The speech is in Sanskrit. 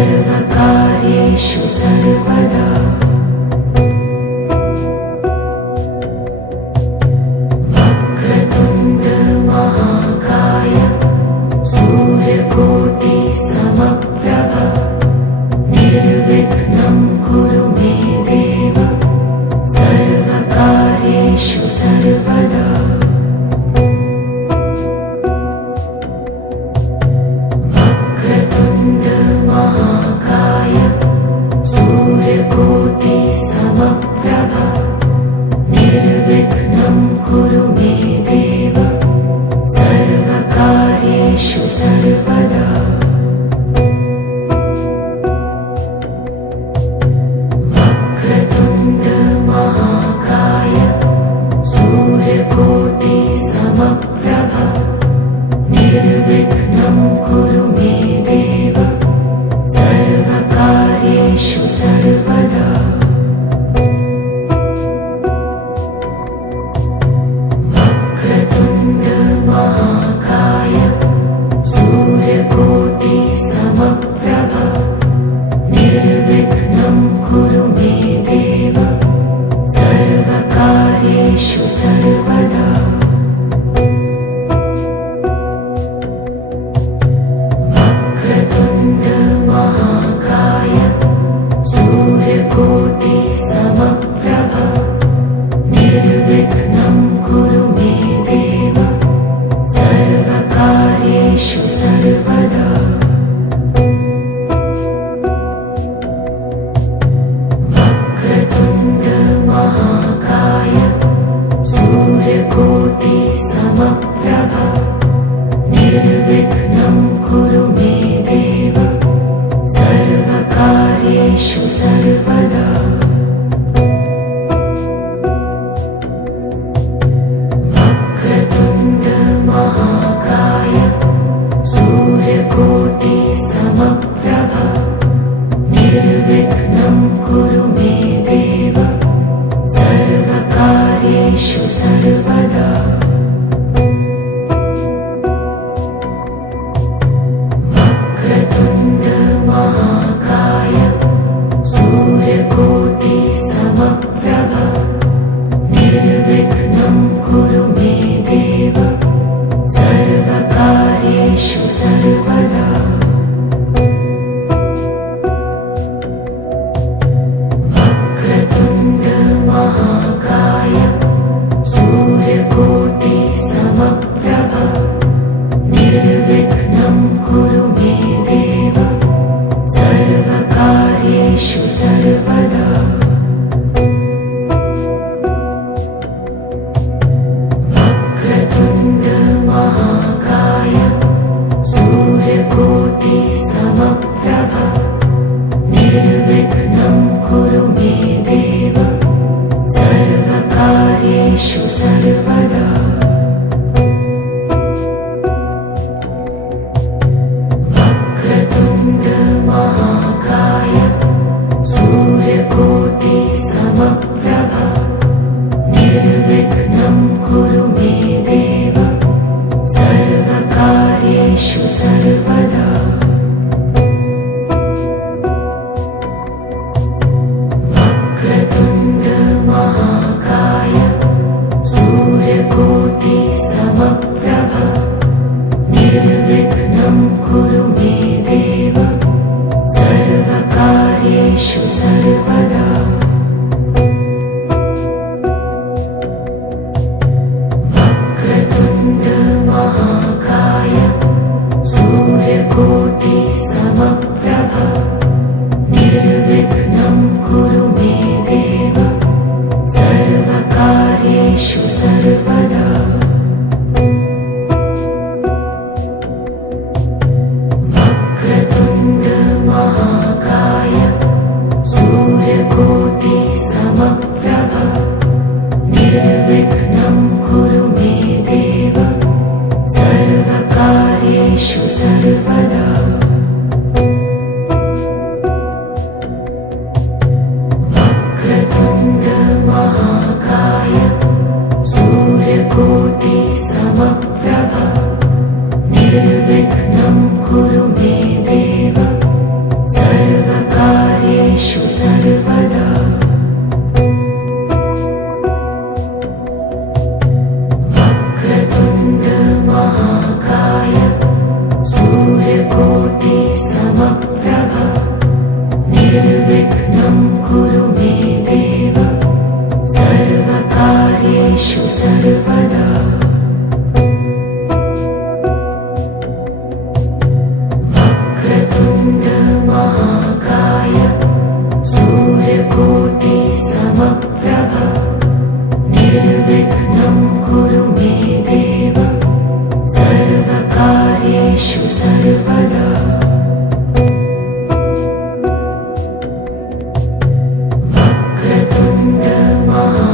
सर्वकार्येषु सर्वदा वक्रतुण्ड महाकाय सूर्यकोटि समप्रभ निर्विघ्नं कुरु मे देव सर्वकार्येषु सर्वदा वक्रतुण्ड महाकाय सूर्यकोटि समप्रभ निर्विघ्नं कुरु मे देव सर्वकार्येषु सर्वदा वक्रतुण्ड महाकाय सूर्यकोटि समप्रभ निर्विघ्नं कुरु मे देव सर्वकार्येषु सर्वदा वक्रतुण्ड महाकाय सूर्यकोटि समप्रभ निर्विघ्नं कुरु मे देव सर्वकार्येषु सर्वदा वक्रतुण्ड महाकाय सूर्यकोटि समप्रभ निर्विघ्नं कुरु मे देव सर्वकार्येषु सर्वदा वक्रतुण्ड महाकाय सूर्यकोटि समप्रभ निर्विघ्नं कुरु मे देव सर्वकार्येषु सर्वदा वक्रतुण्ड महाकाय सूर्यकोटि समप्रभ निर्विघ्नं कुरु मे देव सर्वकार्येषु सर्वदा वक्रतुण्ड महाकाय सूर्यकोटि समप्रभ निर्विघ्नं कुरु मे देव सर्वकार्येषु सर्वदा वक्रतुण्ड महाकाय सूर्यकोटि समप्रभ निर्विघ्नं कुरु मे देव सर्वकार्येषु सर्वदा वक्रतुण्ड महाकाय सूर्यकोटि समप्रभ निर्विघ्नं कुरु मे देव सर्वकार्येषु सर्वदा वक्रतुण्ड महाकाय सूर्यकोटि समप्रभ निर्विघ्नं कुरु मे देव सर्वकार्येषु सर्वदा वक्रतुण्ड महाकाय सूर्यकोटि समप्रभ निर्विघ्नं कुरु मे देव सर्वकार्येषु सर्वदा वक्रतुण्ड महाकाय सूर्यकोटि समप्रभ निर्विघ्नं कुरु मे देव सर्वकार्येषु सर्वदा वक्रतुण्ड महाकाय सूर्य सर्वदा वक्रतुण्ड महाकाय सूर्यकोटि समप्रभ निर्विघ्नं कुरु मे देव सर्वकार्येषु सर्वदा वक्रतुण्ड महाकाय सूर्यकोटि समप्रभ निर्विघ्नं कुरु मे देव सर्वकार्येषु सर्वदा वक्रतुण्ड महा